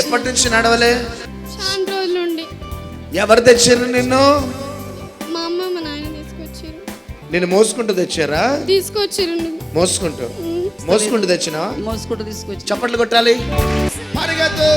ఎప్పటి నుంచి నడవలే? చాలా రోజుల నుండి. ఎవరు తెచ్చారు నిన్ను? మా అమ్మ మా నాయన తీసుకొచ్చారు. నిన్ను మోసుకుంటూ తెచ్చారా? తీసుకొచ్చారు. మోసుకుంటూ తెచ్చినా? మోసుకుంటూ తీసుకొచ్చి. చప్పట్లు కొట్టాలి. పరిగెత్తు.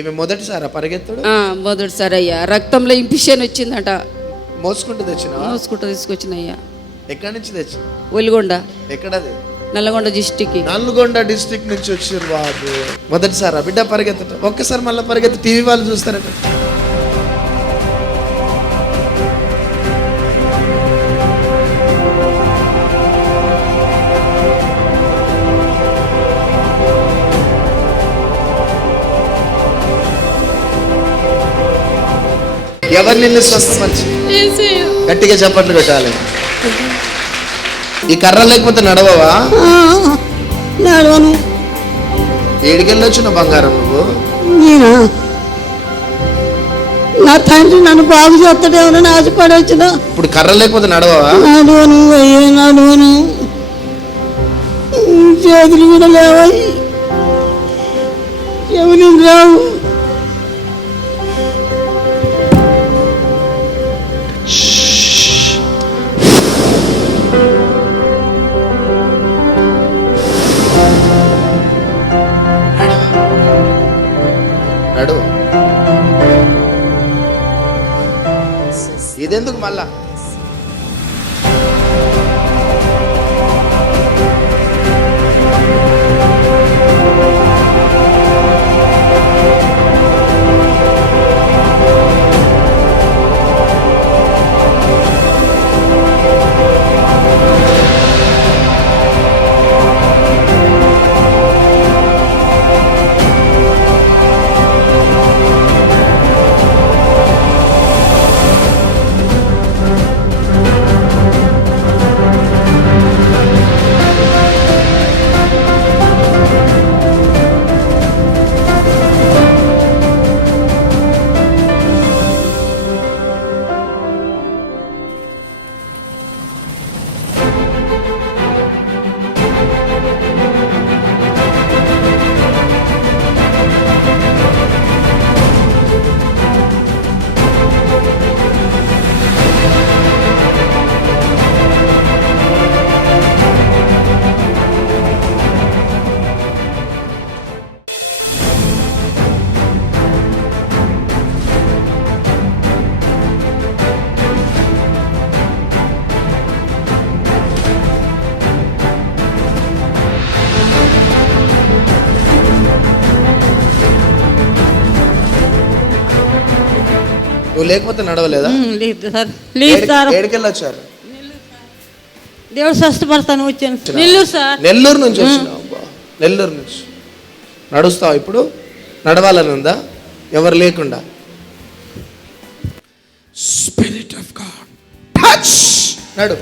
ఈమె మొదటిసారా పరిగెత్తుడు? మొదటిసారి అయ్యా. రక్తంలో ఇన్ఫెక్షన్ వచ్చిందట. మోసుకుంటూ తెచ్చినా? మోసుకుంటూ తీసుకొచ్చినయ్యా. ఎక్కడి నుంచి తెచ్చి? ఒలిగొండ. ఎక్కడది? నల్లగొండ డిస్టిక్. నల్గొండ డిస్ట్రిక్ట్ నుంచి వచ్చారు బాబు. మొదటిసారా బిడ్డ పరిగెత్తట? ఒక్కసారి మళ్ళీ పరిగెత్తి టీవీ వాళ్ళు చూస్తారట. ఎవరు నిన్ను స్వస్థపరిచి? గట్టిగా చప్పట్లు కొట్టాలి. ఈ కర్ర లేకపోతే నడవవా? నడవను. ఏడికెళ్ళొచ్చు నా బంగారం నువ్వు? నేనా? నా తండ్రి నన్ను బాగు చేస్తాడేమో ఆశపడి వచ్చిన. ఇప్పుడు కర్ర లేకపోతే నడవవా? నడవను అయ్యో, నడవను. చేతులు కూడా లేవాయి, ఎవరు రావు. నడు. ఇదెందుకు మళ్ళా? నువ్వు లేకపోతే నడవలేదా? లేదు సార్. లేదు సార్. ఏడికెళ్ళొచ్చారు? దేవుడు స్వస్థపడతాను వచ్చాను. నెల్లూరు సార్. నెల్లూరు నుంచి వచ్చినావు? నెల్లూరు నుంచి నడుస్తావు ఇప్పుడు? నడవాలని ఉందా? ఎవరు లేకుండా? Spirit of God touch. నడు.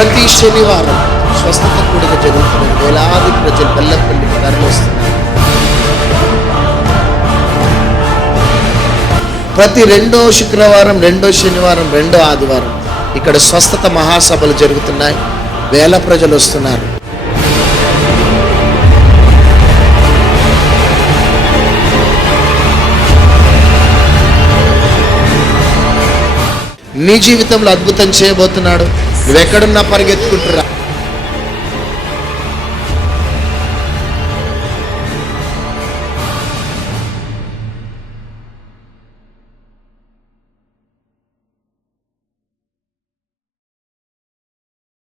ప్రతి శనివారం స్వస్థత కూడిక జరుగుతుంది. వేలాది ప్రజలు బెల్లంపల్లికి తరలిస్తున్నారు. ప్రతి రెండో శుక్రవారం, రెండో శనివారం, రెండో ఆదివారం ఇక్కడ స్వస్థత మహాసభలు జరుగుతున్నాయి. వేల ప్రజలు వస్తున్నారు. నీ జీవితంలో అద్భుతం చేయబోతున్నాడు. నువ్వెక్కడున్నా పరిగెత్తుకుంటురా.